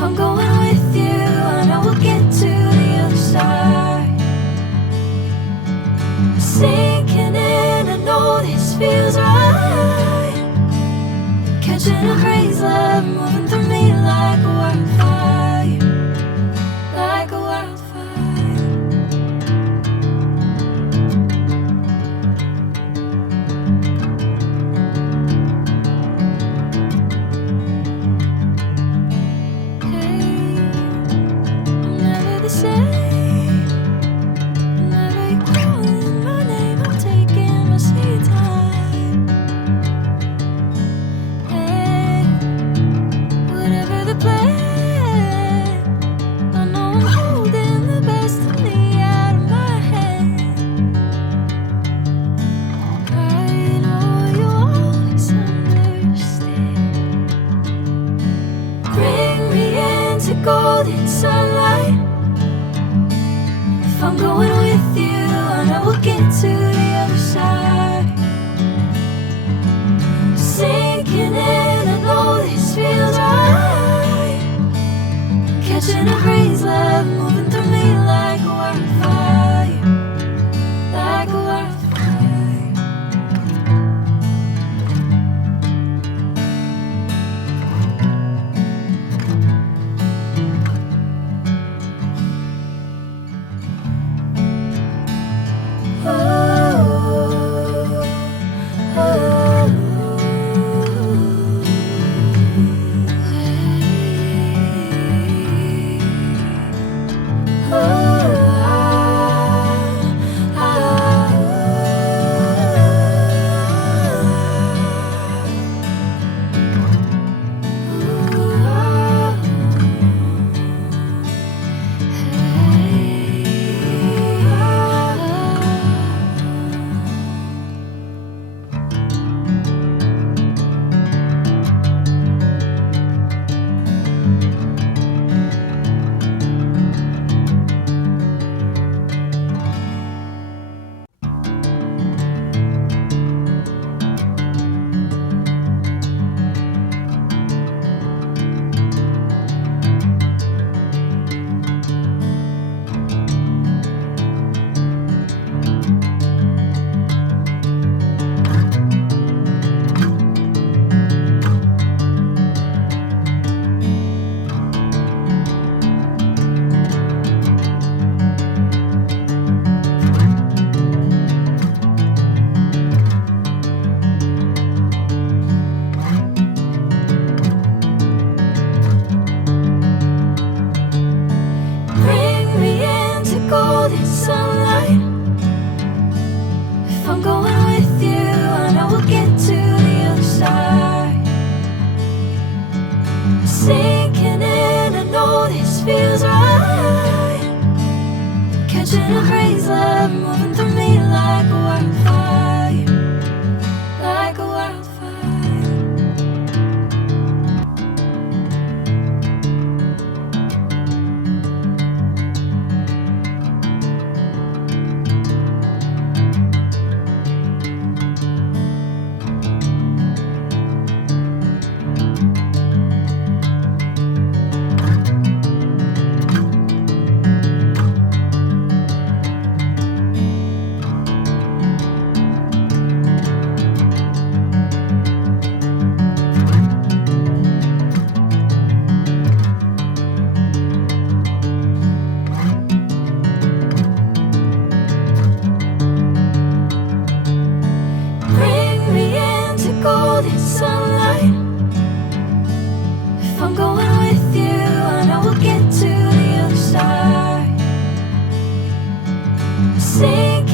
If I'm going with you, I know we'll get to the other side. Sinking in, I know this feels right. Catching a crazy love, moving through me like a wildfire, like a wildfire. Golden sunlight. If I'm going with you, I know we'll get to the other side. Sinking in, I know this feels right. Catching a crazy love, moving through me like a wildfire, like a wildfire. Golden sunlight. If I'm going with you, I know we'll get to the other side. Sinking in, I know this feels right. Catching a crazy love, moving through me like a wildfire, like a wildfire. Golden sunlight. If I'm going with you, I know we'll get to the other side. Sing